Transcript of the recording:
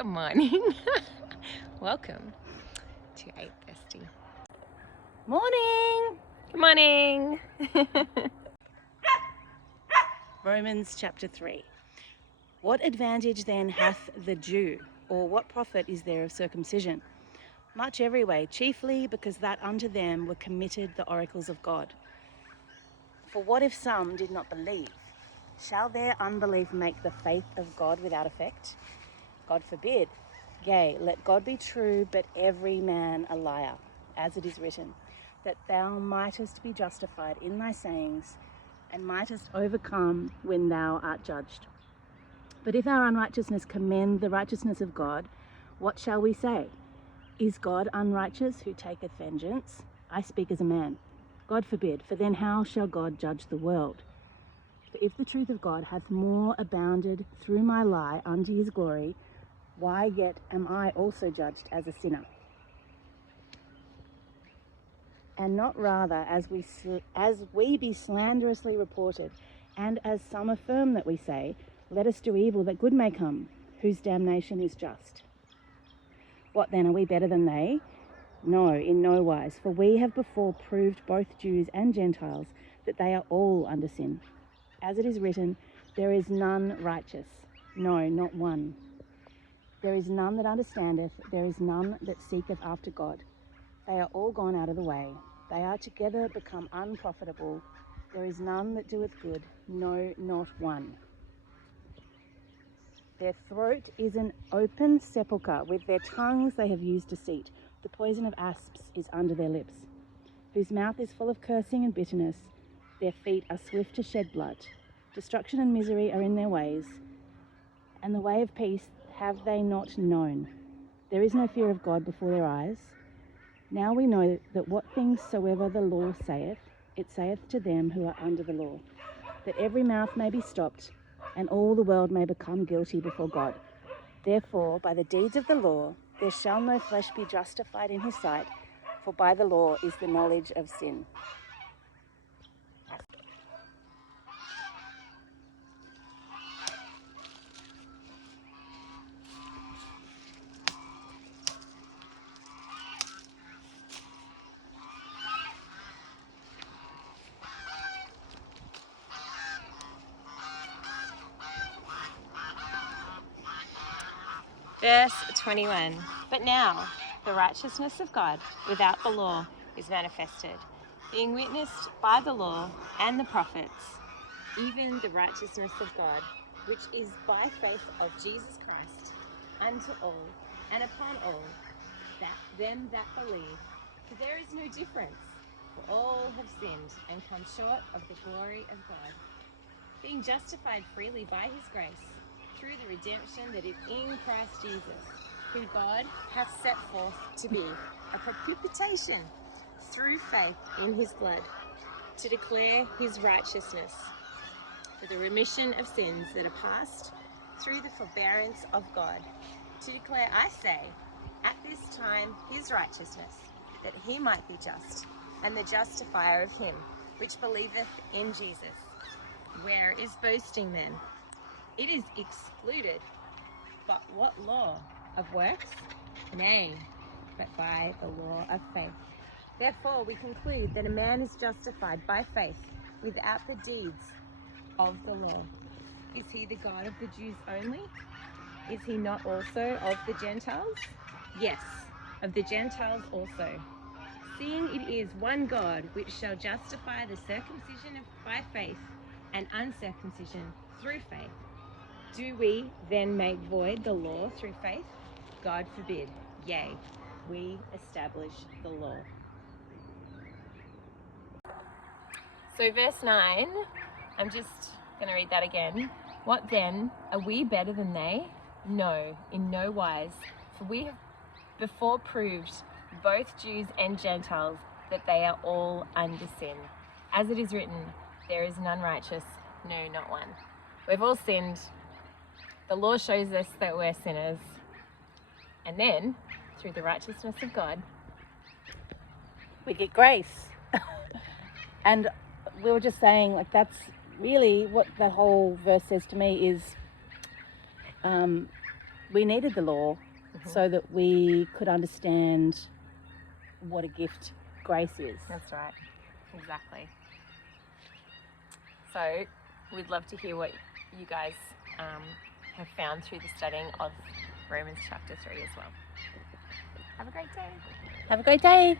Good morning. Welcome to 8THIRSTY. Morning! Good morning. Romans chapter 3. What advantage then hath the Jew, or what profit is there of circumcision? Much every way, chiefly because that unto them were committed the oracles of God. For what if some did not believe? Shall their unbelief make the faith of God without effect? God forbid. Yea, let God be true, but every man a liar, as it is written, that thou mightest be justified in thy sayings, and mightest overcome when thou art judged. But if our unrighteousness commend the righteousness of God, what shall we say? Is God unrighteous who taketh vengeance? I speak as a man. God forbid, for then how shall God judge the world? For if the truth of God hath more abounded through my lie unto his glory, why yet am I also judged as a sinner? And not rather as we be slanderously reported, and as some affirm that we say, let us do evil that good may come, whose damnation is just. What then, are we better than they? No, in no wise, for we have before proved both Jews and Gentiles that they are all under sin. As it is written, there is none righteous, no, not one. There is none that understandeth, there is none that seeketh after God. They are all gone out of the way. They are together become unprofitable. There is none that doeth good, no, not one. Their throat is an open sepulchre. With their tongues they have used deceit. The poison of asps is under their lips, whose mouth is full of cursing and bitterness. Their feet are swift to shed blood. Destruction and misery are in their ways, and the way of peace have they not known. There is no fear of God before their eyes. Now we know that what things soever the law saith, it saith to them who are under the law, that every mouth may be stopped, and all the world may become guilty before God. Therefore, by the deeds of the law, there shall no flesh be justified in his sight, for by the law is the knowledge of sin. Verse 21. But now the righteousness of God without the law is manifested, being witnessed by the law and the prophets, even the righteousness of God, which is by faith of Jesus Christ, unto all and upon all them that believe. For there is no difference, for all have sinned and come short of the glory of God, being justified freely by his grace, through the redemption that is in Christ Jesus, who God hath set forth to be a propitiation through faith in his blood, to declare his righteousness, for the remission of sins that are past through the forbearance of God, to declare, I say, at this time his righteousness, that he might be just, and the justifier of him which believeth in Jesus. Where is boasting then? It is excluded. But what law? Of works? Nay, but by the law of faith. Therefore we conclude that a man is justified by faith without the deeds of the law. Is he the God of the Jews only? Is he not also of the Gentiles? Yes, of the Gentiles also. Seeing it is one God which shall justify the circumcision by faith and uncircumcision through faith. Do we then make void the law through faith? God forbid. Yea, we establish the law. So verse 9, I'm just going to read that again. What then? Are we better than they? No, in no wise. For we have before proved, both Jews and Gentiles, that they are all under sin. As it is written, there is none righteous, no, not one. We've all sinned. The law shows us that we're sinners. And then, through the righteousness of God, We get grace. And we were just saying, like, that's really what the whole verse says to me is, we needed the law so that we could understand what a gift grace is. That's right. Exactly. So we'd love to hear what you guys have found through the studying of Romans chapter 3 as well. Have a great day. Have a great day.